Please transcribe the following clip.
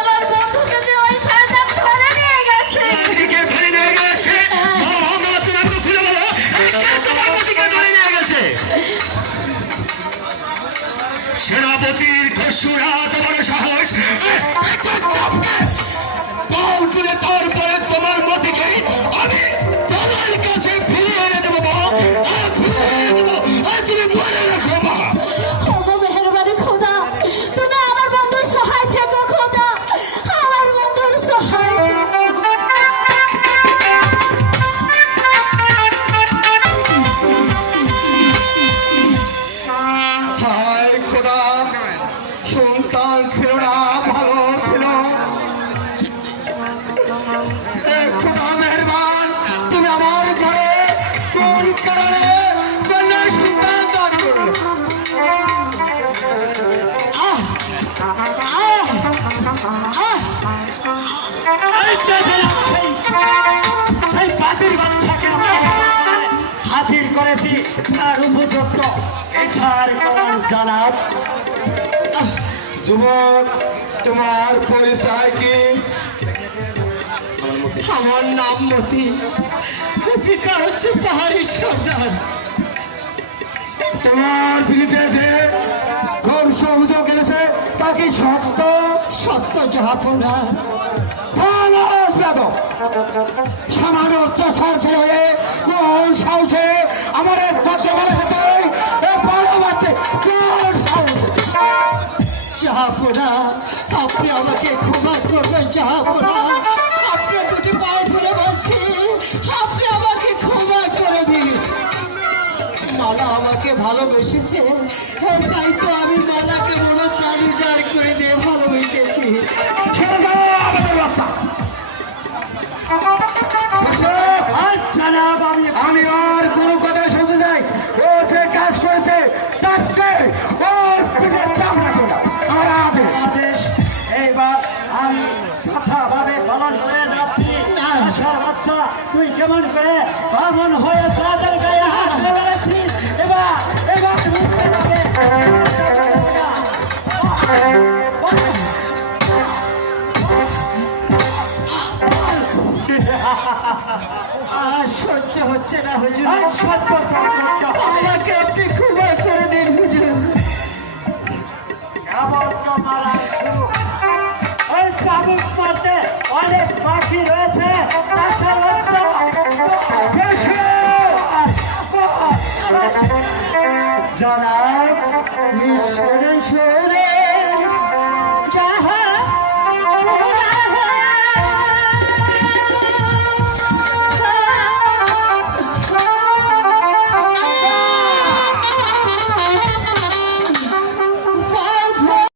আমার বন্ধুকে যে ওই শয়তান ধরে নিয়ে গেছে। পতিকে ধরে নিয়ে গেছে? মা তোমার তো খুলে বলো, কে তোমার পতিকে ধরে নিয়ে গেছে? সেনাপতির দস্যুরা তোমার সাহস, বল তুলে তারপরে তোমার মতিকে আমি তোমার কাছে ফিরিয়ে এনে দেবো মা, ফিরিয়ে এনে দেবো। আর তুমি বলে রাখো মা, ওগো মেহেরবানি খোদা, তুমি আমার বন্ধুর সহায় থেকো খোদা, আমার বন্ধুর সহায় হায় খোদা, সন্তান ছিল না, ভালো ছিল। খোদা মেহেরবান, তুমি আমার ঘরে কোন কারণে কন্যা সন্তান দান করলে? আহ আহ আহ সেই বাতির বাচ্চাকে হাজির করেছি, তার উপযুক্ত বিচার করার জানাব। যুবক, তোমার পরিচয় কি? আমার নাম মতি, পিতা হচ্ছে পাহাড়ি সর্দার। তোমার বিরুদ্ধে যে খুব অভিযোগ এনেছে তা কি সত্য? সত্য যাহাপনা। সামান্য উচ্চস্বর ছেলে হয়ে কোন সাহসে আমার একমাত্র বলে সাথে ভালোবাসতে কোন সাহস? যাহাপনা, আপনি আমাকে ক্ষমা করবেন যাহাপনা। আপনার দুটি পায়ে ধরে বলছি, আপনি আমাকে ক্ষমা করে দিন। মালা আমাকে ভালোবেসেছে, তাই তো আমি মালাকে মনে প্রাণ উজাড় করে দিয়ে ভালোবেসেছি। ছেড়ে দাও আমাদের বাচ্চা। আর জানাব, আমি আর কোনো কথা শুনতে চাই। ও যে কাজ করেছে তাকে ওর পিঠে চামড়া করো, আমার আদেশ। আদেশ এইবার আমি যথাভাবে পালন করে যাচ্ছি। আশার বাচ্চা, তুই কেমন করে বামন হয়ে তাদের গায়ে হাত বেড়েছিস? এবার এবার বুঝতে হবে। আর সহ্য হচ্ছে না হুজুর, আর সহ্য তোর করতে হবে। আমাকে আপনি ক্ষমা করে দিন হুজুর। কেমন তো মারা শুরু। ওই চাবুক মারতে অনেক বাকি রয়েছে। আশার বাচ্চা, জনাব, ঈশ্বর